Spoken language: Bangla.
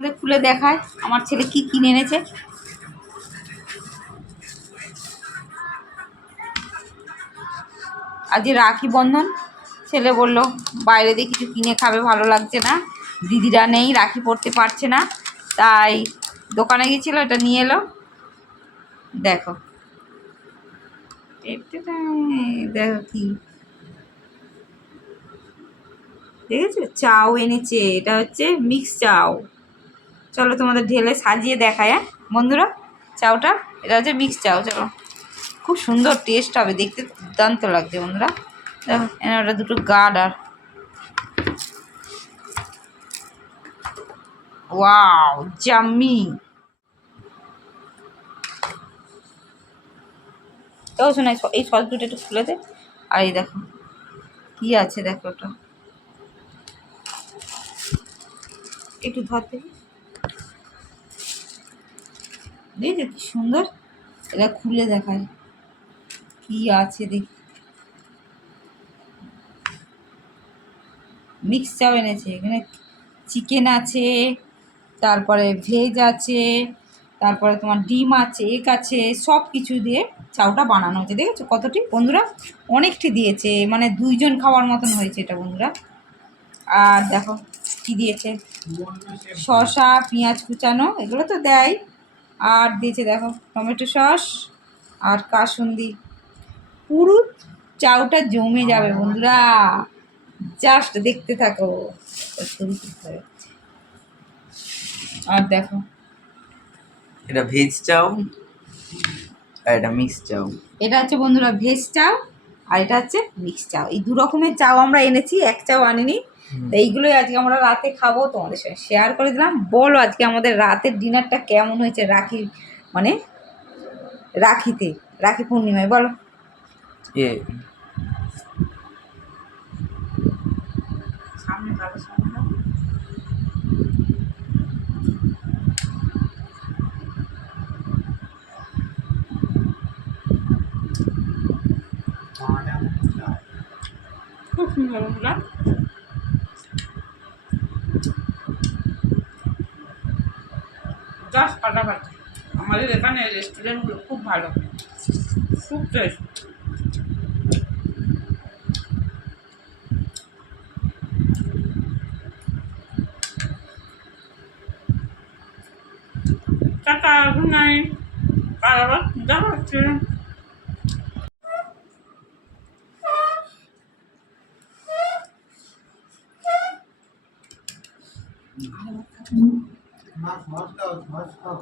খুলে দেখায় আমার ছেলে কি কিনে এনেছে। আজকে রাখি বন্ধন, ছেলে বলল, বাইরে দিয়ে কিছু কিনে খাবে, ভালো লাগছে না। দিদিরা নেই, রাখি পরতে পারছে না। তাই দোকানে গিয়েছিল, এটা নিয়ে এলো। দেখো। দেখো কি। দেখেছ? চাও এনেছে, এটা হচ্ছে মিক্স চাও। চলো তোমাদের ঢেলে সাজিয়ে দেখায় হ্যাঁ? বন্ধুরা, চাউটা, এটা হচ্ছে মিক্স চাউ, চলো। খুব সুন্দর টেস্ট হবে, দেখতে দুর্দান্ত লাগছে, বন্ধুরা। দেখো এনে ওটা দুটো গার্ড আর। ওয়াও জাম্মি তো শোনা, এই সস দুটো একটু খুলে দে। আর এই দেখো, কি আছে, দেখো ওটা। একটু ধরতে দেখছ কি সুন্দর? এটা খুলে দেখায়। কি আছে দেখি। মিক্স চাও এনেছে। এখানে চিকেন আছে, তারপরে ভেজ আছে, তারপরে তোমার ডিম আছে, এগ আছে সব কিছু দিয়ে চাউটা বানানো হয়েছে। দেখেছ কতটি? বন্ধুরা, অনেকটি দিয়েছে। মানে দুইজন খাওয়ার মতন হয়েছে এটা, বন্ধুরা। আর দেখো কি দিয়েছে? শসা, পেঁয়াজ কুচানো, এগুলো তো দেয়। আর দিয়েছে দেখো টমেটো সস আর কাসুন্দি। পুরো চাউটা জমে যাবে বন্ধুরা। জাস্ট দেখতে থাকো। আর দেখো। এটা ভেজ চাউ আর এটা মিক্স চাউ। এটা হচ্ছে বন্ধুরা ভেজ চাউ আর এটা হচ্ছে মিক্স চাউ। এই দু রকমের চাউ আমরা এনেছি এক চাউ আনিনি। এইগুলোই আজকে আমরা রাতে খাব তোমাদের সঙ্গে শেয়ার করে দিলাম। বলো আজকে আমাদের রাতের ডিনারটা কেমন হয়েছে রাখি মানে রাখিতে রাখি পূর্ণিমায় বলো। এ সামনে ভালো সামনে দাও। খুব সুন্দর বন্ধুরা জাস্ট ফাটাফাটি আমাদের এখানে রেস্টুরেন্টগুলো খুব ভালো খুব টেস্ট টাটা গুড নাইট আর আবার দেখা হচ্ছে মাছ মাছ খাও খাও